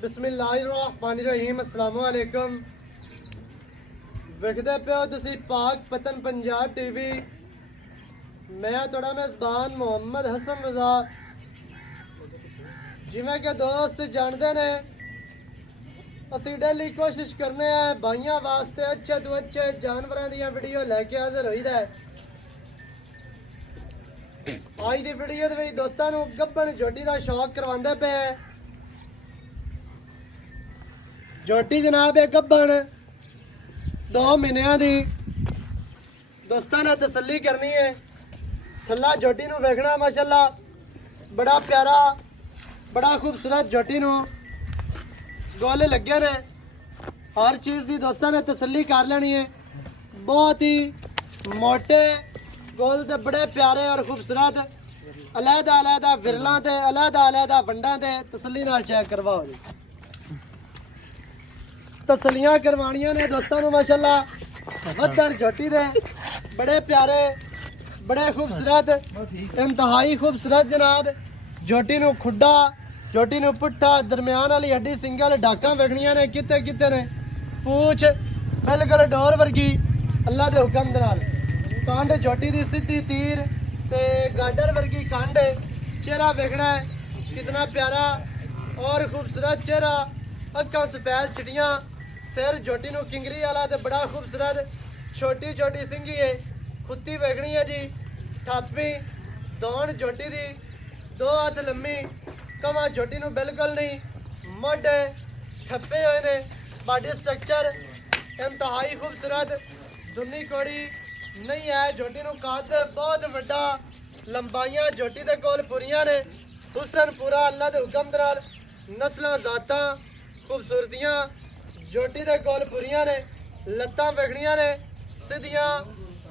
बिस्मिल्लाहिर्रहमानिर्रहीम अस्सलाम वालेकुम। ਵੇਖਦੇ ਪਿਓ ਤੁਸੀਂ ਪਾਕ ਪਤਨ ਪੰਜਾਬ ਟੀਵੀ। ਮੈਂ ਤੁਹਾਡਾ ਮੇਜ਼ਬਾਨ ਮੁਹੰਮਦ ਹਸਨ ਰਜ਼ਾ। ਜਿਵੇਂ ਕਿ ਦੋਸਤ ਜਾਣਦੇ ਨੇ ਅਸੀਂ ਡੇਲੀ ਕੋਸ਼ਿਸ਼ ਕਰਨੇ ਆ ਭਾਈਆਂ ਵਾਸਤੇ ਅੱਛੇ ਤੋਂ ਅੱਛੇ ਜਾਨਵਰਾਂ ਦੀਆਂ ਵੀਡੀਓ ਲੈ ਕੇ ਹਾਜ਼ਰ ਹੋਈਦਾ। ਅੱਜ ਦੀ ਵੀਡੀਓ ਦੇ ਵਿੱਚ ਦੋਸਤਾਂ ਨੂੰ ਗੱਭਣ ਝੋਟੀ ਦਾ ਸ਼ੌਕ ਕਰਵਾਉਂਦੇ ਪਏ। ਝੋਟੀ ਜਨਾਬ ਇਹ ਗੱਭਣ 2 ਮਹੀਨਿਆਂ ਦੀ ਦੋਸਤਾਂ ਨੇ ਤਸੱਲੀ ਕਰਨੀ ਹੈ। ਥੱਲਾ ਝੋਟੀ ਨੂੰ ਵੇਖਣਾ ਮਾਸ਼ਾਅੱਲਾ ਬੜਾ ਪਿਆਰਾ ਬੜਾ ਖੂਬਸੂਰਤ ਝੋਟੀ ਨੂੰ ਗੋਲੇ ਲੱਗੇ ਨੇ। ਹਰ ਚੀਜ਼ ਦੀ ਦੋਸਤਾਂ ਨੇ ਤਸੱਲੀ ਕਰ ਲੈਣੀ ਹੈ। ਬਹੁਤ ਹੀ ਮੋਟੇ ਗੋਲ ਤੇ ਬੜੇ ਪਿਆਰੇ ਔਰ ਖੂਬਸੂਰਤ ਅਲੱਗਾ ਅਲੱਗਾ ਵਿਰਲਾਂ ਤੇ ਅਲੱਗਾ ਅਲੱਗਾ ਵੰਡਾਂ ਤੇ ਤਸੱਲੀ ਨਾਲ ਚੈੱਕ ਕਰਵਾਓ ਜੀ। ਤਸੱਲੀਆਂ ਕਰਵਾਣੀਆਂ ਨੇ ਦੋਸਤਾਂ ਨੂੰ ਮਾਸ਼ਾਅੱਲਾ। ਵੱਧਰ ਝੋਟੀ ਦੇ ਬੜੇ ਪਿਆਰੇ ਬੜੇ ਖੂਬਸੂਰਤ ਇੰਤਹਾਈ ਖੂਬਸੂਰਤ ਜਨਾਬ। ਝੋਟੀ ਨੂੰ ਖੁੱਡਾ ਝੋਟੀ ਨੂੰ ਪੁੱਠਾ ਦਰਮਿਆਨ ਵਾਲੀ ਹੱਡੀ ਸਿੰਗਲ ਡਾਕਾਂ ਵੇਖਣੀਆਂ ਨੇ ਕਿਤੇ ਕਿਤੇ ਨੇ। ਪੂਛ ਬਿਲਕੁਲ ਡੋਰ ਵਰਗੀ ਅੱਲਾ ਦੇ ਹੁਕਮ ਦੇ ਨਾਲ। ਕੰਡ ਝੋਟੀ ਦੀ ਸਿੱਧੀ ਤੀਰ ਤੇ ਗਾਡਰ ਵਰਗੀ ਕੰਡ। ਚਿਹਰਾ ਵੇਖਣਾ ਹੈ ਕਿਤਨਾ ਪਿਆਰਾ ਔਰ ਖੂਬਸੂਰਤ ਚਿਹਰਾ। ਅੱਖਾਂ ਸਫੈਦ ਚਿੜੀਆਂ ਸਿਰ ਝੋਟੀ ਨੂੰ ਕਿੰਗਰੀ ਵਾਲਾ ਤੇ ਬੜਾ ਖੂਬਸੂਰਤ ਛੋਟੀ ਛੋਟੀ ਸਿੰਗੀ ਹੈ। ਖੁੱਤੀ ਵੇਖਣੀ ਹੈ ਜੀ ਠਾਪੀ ਦੌਣ ਝੋਟੀ ਦੀ 2 ਹੱਥ ਲੰਮੀ ਕਮਾ ਝੋਟੀ ਨੂੰ ਬਿਲਕੁਲ ਨਹੀਂ। ਮੋਢੇ ਠੱਪੇ ਹੋਏ ਨੇ। ਬਾਡੀ ਸਟਰਕਚਰ ਇੰਤਹਾਈ ਖੂਬਸੂਰਤ ਦੁੰਨੀ ਕੋੜੀ ਨਹੀਂ ਹੈ। ਝੋਟੀ ਨੂੰ ਕੱਦ ਬਹੁਤ ਵੱਡਾ ਲੰਬਾਈਆਂ ਝੋਟੀ ਦੇ ਕੋਲ ਪੂਰੀਆਂ ਨੇ। ਹੁਸਨ ਪੂਰਾ ਅੱਲਾ ਦੇ ਹੁਕਮ ਦੇ ਨਾਲ ਨਸਲਾਂ ਜ਼ਾਤਾਂ ਖੂਬਸੂਰਤੀਆਂ ਝੋਟੀ ਦੇ ਕੋਲ ਪੂਰੀਆਂ ਨੇ। ਲੱਤਾਂ ਵੇਖਣੀਆਂ ਨੇ ਸਿੱਧੀਆਂ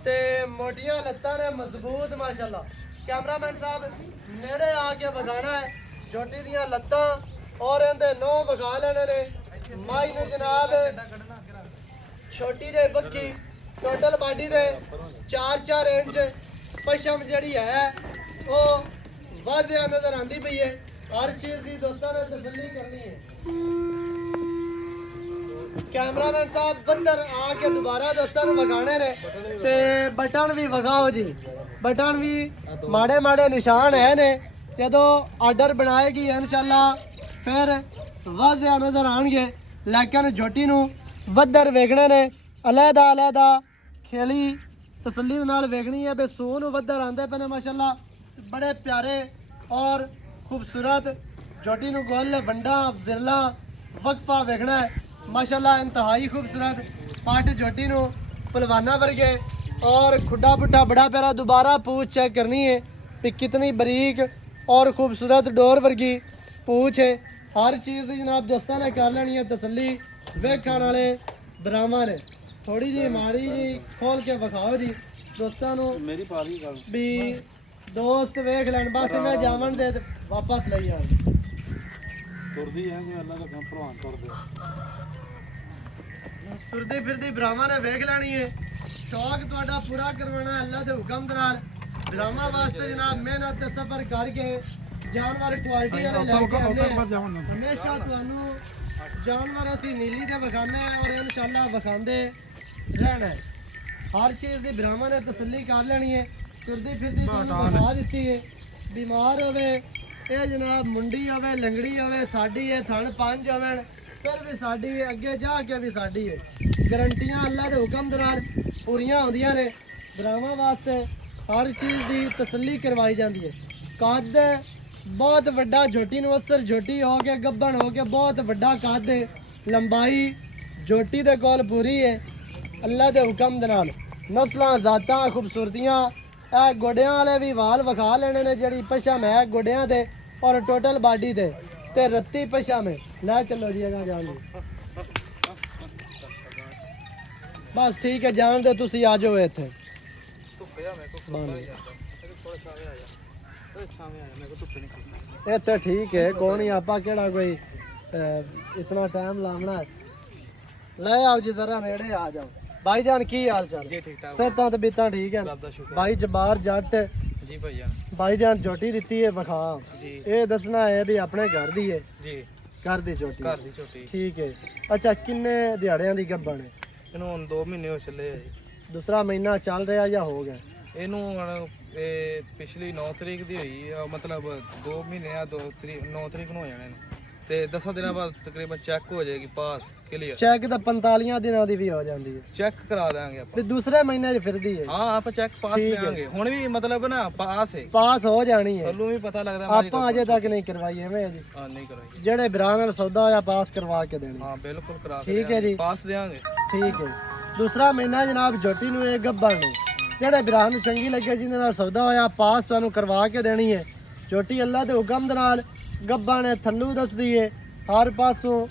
ਤੇ ਮੋਟੀਆਂ ਲੱਤਾਂ ਨੇ ਮਜ਼ਬੂਤ ਮਾਸ਼ਾਅੱਲਾ। ਕੈਮਰਾਮੈਨ ਸਾਹਿਬ ਨੇੜੇ ਆ ਕੇ ਵਿਖਾਣਾ ਹੈ ਝੋਟੀ ਦੀਆਂ ਲੱਤਾਂ ਔਰ ਇਹਦੇ ਨੌ ਵਿਖਾ ਲੈਣੇ ਨੇ। ਮਾਈ ਨੂੰ ਜਨਾਬ ਛੋਟੀ ਜਿਹੀ ਬੱਕੀ ਟੋਟਲ ਬਾਡੀ ਦੇ 4-4 ਇੰਚ ਪਸ਼ਮ ਜਿਹੜੀ ਹੈ ਉਹ ਵਾਜ਼ਿਆ ਨਜ਼ਰ ਆਂਦੀ ਪਈ ਹੈ। ਹਰ ਚੀਜ਼ ਦੀ ਦੋਸਤਾਂ ਨੇ ਤਸੱਲੀ ਕਰਨੀ ਹੈ। ਕੈਮਰਾਮੈਨ ਸਾਹਿਬ ਬੰਦਰ ਆ ਕੇ ਦੁਬਾਰਾ ਦੋਸਤਾਂ ਨੂੰ ਵਿਖਾਣੇ ਨੇ ਤੇ ਬਟਨ ਵੀ ਵਿਖਾਓ ਜੀ। ਬਟਨ ਵੀ ਮਾੜੇ ਮਾੜੇ ਨਿਸ਼ਾਨ ਹੈ ਨੇ। ਜਦੋਂ ਆਰਡਰ ਬਣਾਏਗੀ ਇਨਸ਼ਾਅੱਲਾ ਫਿਰ ਵਾਜ਼ਿਆ ਨਜ਼ਰ ਆਣਗੇ। ਲੇਕਿਨ ਝੋਟੀ ਨੂੰ ਵੱਧਰ ਵੇਖਣੇ ਨੇ ਅਲੱਗਾ ਅਲੱਗਾ ਖੇਲੀ ਤਸੱਲੀ ਨਾਲ ਵੇਖਣੀ ਹੈ। ਬੇ ਸੂਹ ਨੂੰ ਵੱਧਰ ਆਂਦੇ ਪਏ ਨੇ ਮਾਸ਼ਾਅੱਲਾ ਬੜੇ ਪਿਆਰੇ ਔਰ ਖੂਬਸੂਰਤ। ਝੋਟੀ ਨੂੰ ਗੋਲ ਵੰਡਾ ਵਿਰਲਾ ਵਕਫਾ ਵੇਖਣਾ ਹੈ ਮਾਸ਼ਾਅੱਲਾ ਇੰਤਹਾਈ ਖੂਬਸੂਰਤ। ਪੱਟ ਝੋਟੀ ਨੂੰ ਪਹਿਲਵਾਨਾ ਵਰਗੇ और खुड्डा पुट्ठा बड़ा प्यारा। दोबारा पूछ चेक करनी है कि कितनी बारीक और खूबसूरत डोर वर्गी पूछ है। हर चीज़ की जनाब दोस्तों ने कर लेनी है तसल्ली। वेखण वाले बरामा ने थोड़ी जी माड़ी जी खोल के विखाओ जी दोस्तों भी दोस्त वेख लैन। बस मैं जावन दे वापस ले आ तुरदी फिरदी बरामा ने वेख लैनी है। शौक तुहाडा पूरा करवाना अल्लाह के हुक्म दे नाल। ड्रामा वास्ते जनाब मेहनत ते सफर करके जानवर क्वालिटी वाले लेके आने हमेशा तुहानू जानवर असी नीली ते विखाने और इंशाअल्लाह विखांदे रहना है। हर चीज़ की ब्राह्मण ने तसल्ली कर लेनी है। तुरदी फिरदी तुहानू विखा दित्ती है। बीमार होवे ये जनाब मुंडी होवे लंगड़ी होवे साडी है। थण 5 होवन फिर भी साडी है। अगे जाके भी साडी है। गारंटियां अल्लाह के हुक्म दे नाल पूरियां होंदियां ने। ब्राह्मण वास्ते हर चीज़ की तसल्ली करवाई जाती है। कद बहुत वड्डा झोटी नूं असर झोटी हो के गब्बन हो के बहुत वड्डा कद है। लंबाई झोटी दे कोल पूरी है अल्लाह के हुक्म दे नाल। नस्लां ज़ातां खूबसूरतियां ए गोडियां वाले भी वाल विखा लेने ने। जिहड़ी पशम है गोडियां ते और टोटल बाडी ते रत्ती पशम है। लै चलो जी अगा जान दी बस ठीक है जान दे तुसी आ जाओ इत्थे। इत्थे ठीक है कौन ही आपा केड़ा कोई इतना टाइम लाना है। ले आओ जी जरा नेड़े आ जाओ। भाई जान की हाल चाल सेहतां ते बीतां ठीक है। भाई जबार जट जी भाईजान झोटी दी है विखा। ये दसना है भी अपने घर दी है ਘਰ ਦੀ ਝੋਟੀ ਘਰ ਦੀ ਝੋਟੀ। ਠੀਕ ਹੈ। ਅੱਛਾ ਕਿੰਨੇ ਦਿਹਾੜਿਆਂ ਦੀ ਗੱਭਣ ਹੈ? ਇਹਨੂੰ ਹੁਣ 2 ਮਹੀਨੇ ਹੋ ਚੱਲੇ ਆ ਜੀ। ਦੂਸਰਾ ਮਹੀਨਾ ਚੱਲ ਰਿਹਾ ਜਾਂ ਹੋ ਗਿਆ? ਇਹਨੂੰ ਹੁਣ ਇਹ ਪਿਛਲੀ 9 ਤਰੀਕ ਦੀ ਹੋਈ ਆ, ਮਤਲਬ 2 ਮਹੀਨੇ ਆ 9 ਤਰੀਕ ਨੂੰ ਹੋ ਜਾਣੇ ਇਹਨੂੰ, ਤੇ 10 ਦਿਨਾਂ ਬਾਅਦ ਤਕਰੀਬਨ ਚੈੱਕ ਹੋ ਜਾਏਗੀ ਪਾਸ ਕਲੀਅਰ। ਚੈੱਕ ਤਾਂ 45 ਦਿਨਾਂ ਦੀ ਵੀ ਹੋ ਜਾਂਦੀ ਹੈ। ਚੈੱਕ ਕਰਾ ਦਾਂਗੇ ਆਪਾਂ। ਵੀ ਦੂਸਰੇ ਮਹੀਨੇ 'ਚ ਫਿਰਦੀ ਹੈ? ਹਾਂ ਆਪਾਂ ਚੈੱਕ ਪਾਸ ਦੇਾਂਗੇ ਹੁਣ ਵੀ, ਮਤਲਬ ਨਾ ਪਾਸ ਹੈ, ਪਾਸ ਹੋ ਜਾਣੀ ਹੈ। ਤੁਹਾਨੂੰ ਵੀ ਪਤਾ ਲੱਗਦਾ। ਆਪਾਂ ਅਜੇ ਤੱਕ ਨਹੀਂ ਕਰਵਾਈ ਐਵੇਂ ਜੀ? ਹਾਂ ਨਹੀਂ ਕਰਾਈ। ਜਿਹੜੇ ਭਰਾ ਨਾਲ ਸੌਦਾ ਹੋਇਆ ਪਾਸ ਕਰਵਾ ਕੇ ਦੇਣੀ। ਹਾਂ ਬਿਲਕੁਲ ਕਰਾ ਠੀਕ ਹੈ ਜੀ, ਪਾਸ ਦੇਾਂਗੇ। ਠੀਕ ਹੈ। ਦੂਸਰਾ ਮਹੀਨਾ ਜਨਾਬ ਝੋਟੀ ਨੂੰ ਇਹ ਗੱਭਣ ਨੂੰ ਜਿਹੜੇ ਭਰਾ ਨੂੰ ਚੰਗੀ ਲੱਗੇ ਜਿਹਦੇ ਨਾਲ ਸੌਦਾ ਹੋਇਆ ਪਾਸ ਤੁਹਾਨੂੰ ਕਰਵਾ ਕੇ ਦੇਣੀ ਹੈ। ਝੋਟੀ ਅੱਲਾ ਦੇ ਹੁਕਮ ਦੇ ਨਾਲ ਗੱਭਣ ਹੈ, ਥੱਲੂ ਦੱਸਦੀ ਹੈ, ਹਰ ਪਾਸੋਂ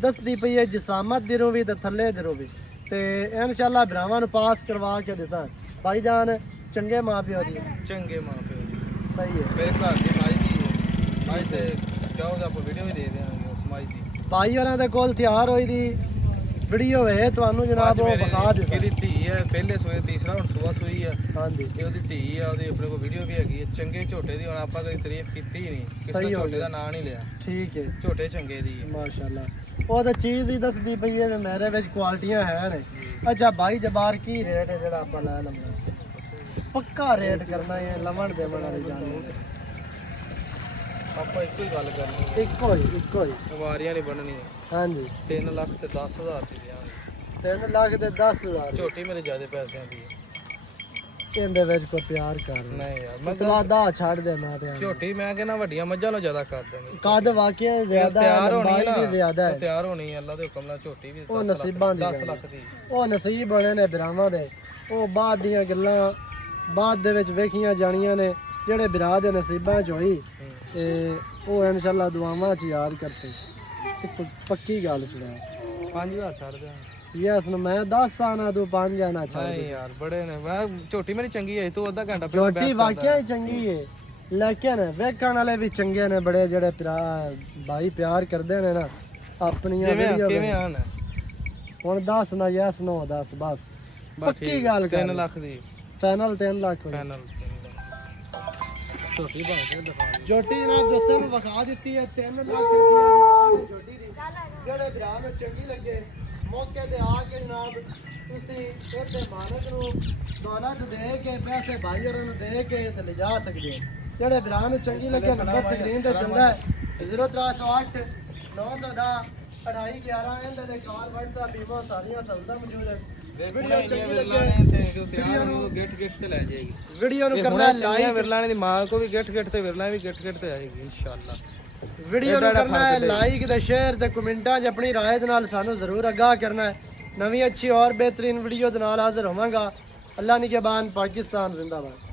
ਦੱਸਦੀ ਪਈ ਹੈ, ਜਿਸਾਮਤ ਦਿਰੋਂ ਵੀ ਤੇ ਥੱਲੇ ਦਿਰੋਂ ਵੀ, ਤੇ ਇਨਸ਼ਾਅੱਲਾ ਭਰਾਵਾਂ ਨੂੰ ਪਾਸ ਕਰਵਾ ਕੇ ਦੇਸਾਂ। ਭਾਈ ਜਾਨ ਚੰਗੇ ਮਾਂ ਪਿਓ ਦੀ, ਚੰਗੇ ਮਾਂ ਪਿਓ ਦੀ। ਸਹੀ ਹੈ। ਮੇਰੇ ਘਰ ਦੀ ਮਾਈ ਦੀ ਅੱਜ ਤੇ ਚਾਹੋ ਤਾਂ ਆਪਾਂ ਵੀਡੀਓ ਵੀ ਦੇ ਦੇਵਾਂਗੇ ਉਸ ਮਾਈ ਦੀ। ਭਾਈ ਹੋਰਾਂ ਦੇ ਕੋਲ ਤਿਆਰ ਹੋਈ ਦੀ ਵੀਡੀਓ ਹੈ, ਤੁਹਾਨੂੰ ਜਨਾਬ ਉਹ ਵਿਖਾ ਦੇ। ਇਹਦੀ ਧੀ ਹੈ, ਪਹਿਲੇ ਸੋਏ ਤੀਸਰਾ ਹੁਣ ਸੂਆ ਸੂਈ ਆ। ਹਾਂਜੀ ਇਹ ਉਹਦੀ ਧੀ ਆ, ਉਹਦੀ ਆਪਣੇ ਕੋਲ ਵੀਡੀਓ ਵੀ ਹੈਗੀ ਹੈ। ਚੰਗੇ ਝੋਟੇ ਦੀ ਹੁਣ ਆਪਾਂ ਕਦੀ ਤਾਰੀਫ ਕੀਤੀ ਹੀ ਨਹੀਂ, ਕਿਸੇ ਝੋਟੇ ਦਾ ਨਾਂ ਨਹੀਂ ਲਿਆ। ਠੀਕ ਹੈ, ਝੋਟੇ ਚੰਗੇ ਦੀ ਹੈ ਮਾਸ਼ਾਅੱਲਾ। ਉਹ ਤਾਂ ਚੀਜ਼ ਹੀ ਦੱਸਦੀ ਪਈ ਹੈ ਵੀ ਮੇਰੇ ਵਿੱਚ ਕੁਆਲਿਟੀਆਂ ਹੈ ਨੇ। ਅੱਛਾ ਭਾਈ ਜਬਾਰ ਕੀ ਰੇਟ ਹੈ ਜਿਹੜਾ ਆਪਾਂ ਲੈ ਲਵਾਂਗੇ? ਪੱਕਾ ਰੇਟ ਕਰਨਾ ਹੈ, ਲਵਣ ਦੇਵਣ ਵਾਲੀ ਜਾਨ। ਆਪਾਂ ਇੱਕੋ ਹੀ ਗੱਲ ਕਰਨੀ ਹੈ, ਇੱਕੋ ਹੀ ਬਿਮਾਰੀਆਂ ਨਹੀਂ ਬਣਨੀਆਂ। ਹਾਂਜੀ 3 ਲੱਖ ਤੇ 10,000 ਦੀ ਦਿਆਂਗੇ। 3 ਲੱਖ ਤੇ 10,000। ਝੋਟੀ ਮੇਰੇ ਜ਼ਿਆਦਾ ਪੈਸਿਆਂ ਦੀ ਹੈ। ਇਹਦੇ ਵਿੱਚ ਕੋਈ ਪਿਆਰ ਕਰ ਨਹੀਂ ਯਾਰ ਮੈਂ ਤਲਾ ਦਾ ਛੱਡ ਦੇ। ਮੈਂ ਤੇ ਝੋਟੀ ਮੈਂ ਕਹਿੰਦਾ ਵੱਡੀਆਂ ਮੱਝਾਂ ਨਾਲੋਂ ਜ਼ਿਆਦਾ ਕਰ ਦਾਂਗੇ। ਕੱਦ ਵਾਕਿਆ ਜ਼ਿਆਦਾ ਹੈ, ਤਿਆਰ ਹੋਣੀ ਲੰਬਾਈ ਨਾ, ਵੀ ਜ਼ਿਆਦਾ ਹੈ। ਤਿਆਰ ਹੋਣੀ ਹੈ, ਅੱਲਾ ਦੇ ਹੁਕਮ ਨਾਲ। ਝੋਟੀ ਵੀ ਉਹ ਨਸੀਬਾਂ ਦੀ 10 ਲੱਖ ਦੀ। ਉਹ ਨਸੀਬ ਬਣੇ ਨੇ ਬਿਰਾਵਾਂ ਦੇ, ਉਹ ਬਾਅਦ ਦੀਆਂ ਗੱਲਾਂ ਬਾਅਦ ਦੇ ਵਿੱਚ ਵੇਖੀਆਂ ਜਾਣੀਆਂ ਨੇ। ਜਿਹੜੇ ਬਿਰਾ ਦੇ ਨਸੀਬਾਂ 'ਚ ਹੋਈ ਤੇ ਉਹ ਇਨਸ਼ਾਅੱਲਾ ਦੁਆਵਾਂ 'ਚ ਯਾਦ ਕਰਸੇ। ਤੇ ਪੱਕੀ ਗੱਲ ਸੁਣਾ, 5,000 ਛੱਡ ਦਿਆਂਗੇ। ਯਸ ਨੂੰ ਮੈਂ 10 ਆਣਾ ਤੂੰ 5 ਆਣਾ ਛੱਡ। ਨਹੀਂ ਯਾਰ ਬੜੇ ਨੇ। ਮੈਂ ਝੋਟੀ ਮੇਰੀ ਚੰਗੀ ਹੈ, ਤੂੰ ਅੱਧਾ ਘੰਟਾ ਝੋਟੀ ਵਾਕਿਆ ਹੀ ਚੰਗੀ ਹੈ, ਲੇਕਿਨ ਵੇਖਣ ਵਾਲੇ ਵੀ ਚੰਗੇ ਨੇ ਬੜੇ, ਜਿਹੜੇ ਭਾਈ ਪਿਆਰ ਕਰਦੇ ਨੇ ਨਾ ਆਪਣੀਆਂ ਵੀਡੀਓ। ਕਿਵੇਂ ਆਣ ਹੁਣ 10 ਨਾ ਯਸ ਨੋ 10 ਬਸ ਪੱਕੀ ਗੱਲ ਕਰ। 3 ਲੱਖ ਦੀ ਫਾਈਨਲ 3 ਲੱਖ ਫਾਈਨਲ। ਝੋਟੀ ਬਣ ਕੇ ਦਿਖਾ ਦੇ। ਝੋਟੀ ਜਨਾਬ ਦੋਸਤਾਂ ਨੂੰ ਵਿਖਾ ਦਿੱਤੀ ਹੈ। 3 ਲੱਖ ਰੁਪਏ ਦੀ ਝੋਟੀ ਦੀ। ਜਿਹੜੇ ਭਰਾ ਨੂੰ ਚੰਗੀ ਲੱਗੇ ਮੌਕੇ ਤੇ ਆ ਕੇ ਜਨਾਬ ਤੁਸੀਂ ਇਹਦੇ ਮਾਲਕ ਨੂੰ ਦੌਲਤ ਦੇ ਕੇ ਪੈਸੇ ਭਾਈ ਹੋਰਾਂ ਨੂੰ ਦੇ ਕੇ ਤੇ ਲਿਜਾ ਸਕਦੇ ਹੋ। ਜਿਹੜੇ ਭਰਾ ਨੂੰ ਚੰਗੀ ਲੱਗੇ ਨੰਬਰ ਸਕਰੀਨ ਤੇ ਚੱਲਦਾ ਹੈ 0308 910 2811। ਇਹਦੇ ਦੇ ਕਾਰ WhatsApp ਵੀਵੋ ਸਾਰੀਆਂ ਸਹੂਲਤਾਂ ਮੌਜੂਦ ਹੈ। ਵੀਡੀਓ ਚੰਗੀ ਲੱਗੇ ਤੇ ਤਿਆਰ ਨੂੰ ਗਿੱਟ ਤੇ ਲੈ ਜਾਏਗੀ। ਵੀਡੀਓ ਨੂੰ ਕਰਨਾ ਲਾਈਕ। ਵਿਰਲਾਣੇ ਦੀ ਮਾਂ ਕੋ ਵੀ ਗਿੱਟ ਤੇ ਵਿਰਲਾ ਵੀ ਗਿੱਟ ਤੇ ਆਏਗੀ ਇਨਸ਼ਾਅੱਲਾ। ਵੀਡੀਓ ਨੂੰ ਕਰਨਾ ਹੈ ਲਾਈਕ ਤੇ ਸ਼ੇਅਰ ਤੇ ਕਮੈਂਟਾਂ 'ਚ ਆਪਣੀ ਰਾਏ ਦੇ ਨਾਲ ਸਾਨੂੰ ਜ਼ਰੂਰ ਆਗਾਹ ਕਰਨਾ ਹੈ। ਨਵੀਂ ਅੱਛੀ ਔਰ ਬਿਹਤਰੀਨ ਵੀਡੀਓ ਦੇ ਨਾਲ ਹਾਜ਼ਰ ਹੋਵਾਂਗਾ। ਅੱਲਾ ਨਿਗਹਿਬਾਨ, ਪਾਕਿਸਤਾਨ ਜ਼ਿੰਦਾਬਾਦ।